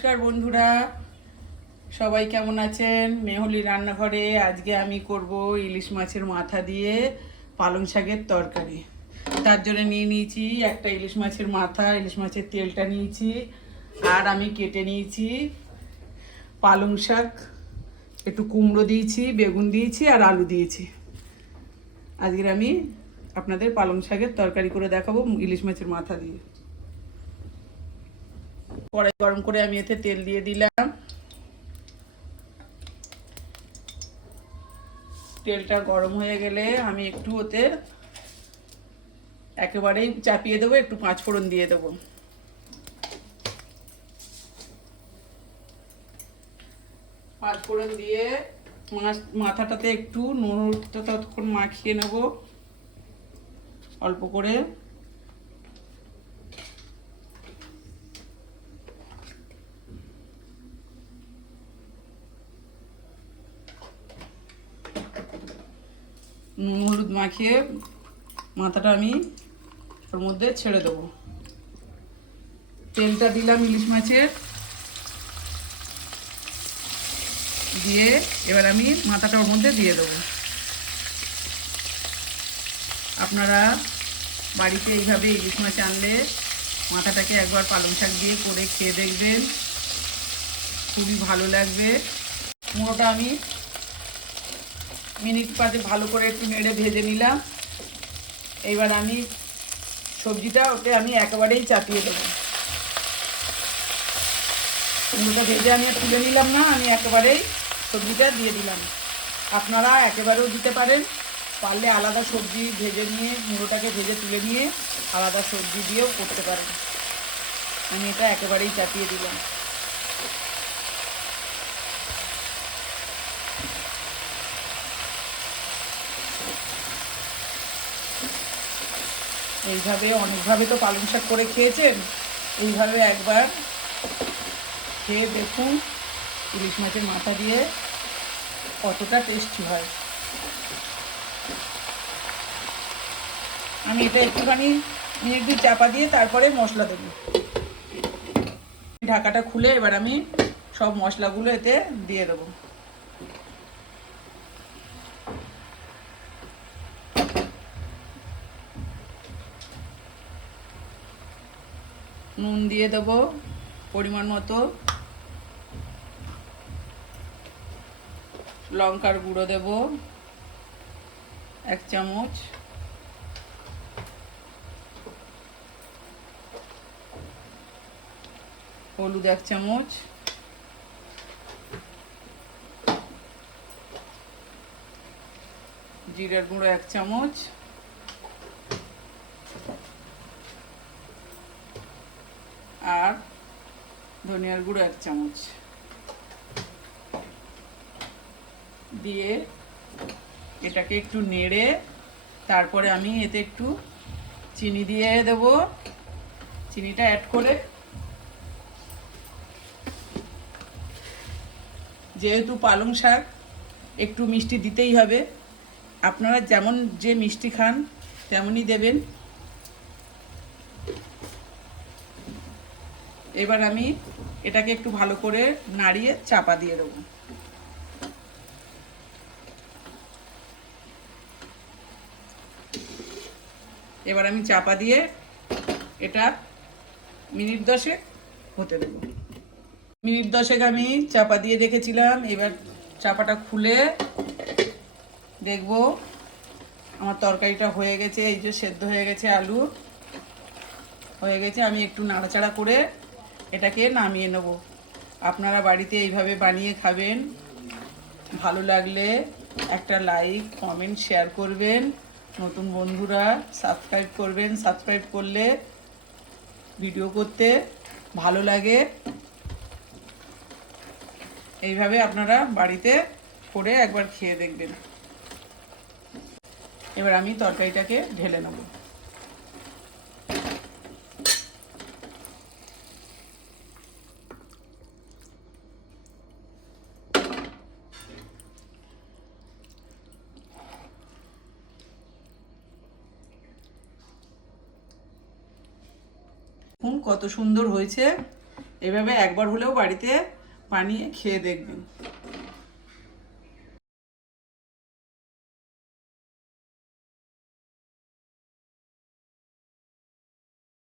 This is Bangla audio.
নমস্কার বন্ধুরা, সবাই কেমন আছেন? মেহুলি রান্নাঘরে আজকে আমি করব ইলিশ মাছের মাথা দিয়ে পালং শাকের তরকারি। তার জন্য নিয়ে নিয়েছি একটা ইলিশ মাছের মাথা, ইলিশ মাছের তেলটা নিয়েছি, আর আমি কেটে নিয়েছি পালং শাক, একটু কুমড়ো দিয়েছি, বেগুন দিয়েছি আর আলু দিয়েছি। আজকে আমি আপনাদের পালং শাকের তরকারি করে দেখাবো ইলিশ মাছের মাথা দিয়ে। কড়াই গরম করে আমি এতে তেল দিয়ে দিলাম। তেলটা গরম হয়ে গেলে আমি একটু ওতে একেবারেই চাপিয়ে দেবো, একটু পাঁচফোড়ন দিয়ে দেবো। পাঁচফোড়ন দিয়ে মাথাটাতে একটু নুন ততক্ষণ মাখিয়ে নেব অল্প করে। নুন হলুদ মাখিয়ে মাথাটা আমি ওর মধ্যে ছেড়ে দেবো। তেলটা দিলাম ইলিশ মাছের, দিয়ে এবার আমি মাথাটা ওর মধ্যে দিয়ে দেবো। আপনারা বাড়িতে এইভাবে ইলিশ মাছ আনলে মাথাটাকে একবার পালং শাক দিয়ে করে খেয়ে দেখবেন, খুবই ভালো লাগবে। কুমড়োটা আমি মিনিট পাঁচে ভালো করে একটু নেড়ে ভেজে নিলাম। এইবার আমি সবজিটা ওতে আমি একেবারেই চাপিয়ে দেবো। কুমড়োটা ভেজে আমি তুলে নিলাম না, আমি একেবারেই সবজিটা দিয়ে দিলাম। আপনারা একেবারেও দিতে পারেন, পারলে আলাদা সবজি ভেজে নিয়ে কুমড়োটাকে ভেজে তুলে নিয়ে আলাদা সবজি দিয়েও করতে পারেন। আমি এটা একেবারেই চাপিয়ে দিলাম। এইভাবে অনেকভাবে তো পালং শাক করে খেয়েছেন, এইভাবে একবার খেয়ে দেখুন ইলিশ মাছের মাথা দিয়ে কতটা টেস্টি হয়। আমি এটা একটুখানি মিনিট দুই চাপা দিয়ে তারপরে মশলা দেব। ঢাকাটা খুলে এবার আমি সব মশলাগুলো এতে দিয়ে দেবো। নুন দিয়ে দেবো পরিমাণ মতো, লঙ্কার গুঁড়ো দেব 1 চামচ, হলুদ 1 চামচ, জিরের গুঁড়ো 1 চামচ, আর ধনিয়ার গুঁড়ো 1 চামচ দিয়ে এটাকে একটু নেড়ে তারপরে আমি এতে একটু চিনি দিয়ে দেব। চিনিটা অ্যাড করে, যেহেতু পালং শাক একটু মিষ্টি দিতেই হবে, আপনারা যেমন যে মিষ্টি খান তেমনই দেবেন। এবার আমি এটাকে একটু ভালো করে নাড়িয়ে চাপা দিয়ে দেবো। এবার আমি চাপা দিয়ে এটা মিনিট 10 হতে দেব। মিনিট 10 আমি চাপা দিয়ে রেখেছিলাম। এবার চাপাটা খুলে দেখব আমার তরকারিটা হয়ে গেছে। এই যে সেদ্ধ হয়ে গেছে, আলু হয়ে গেছে। আমি একটু নাড়াচাড়া করে এটাকে নামিয়ে নেব। আপনারা বাড়িতে এইভাবে বানিয়ে খাবেন। ভালো লাগলে একটা লাইক, কমেন্ট, শেয়ার করবেন। নতুন বন্ধুরা সাবস্ক্রাইব করবেন। সাবস্ক্রাইব করলে ভিডিও করতে ভালো লাগে। এইভাবে আপনারা বাড়িতে করে একবার খেয়ে দেখবেন। এবার আমি তরকারিটাকে ঢেলে নেব। কত সুন্দর হয়েছে। এভাবে একবার হলেও বাড়িতে বানিয়ে খেয়ে দেখবেন।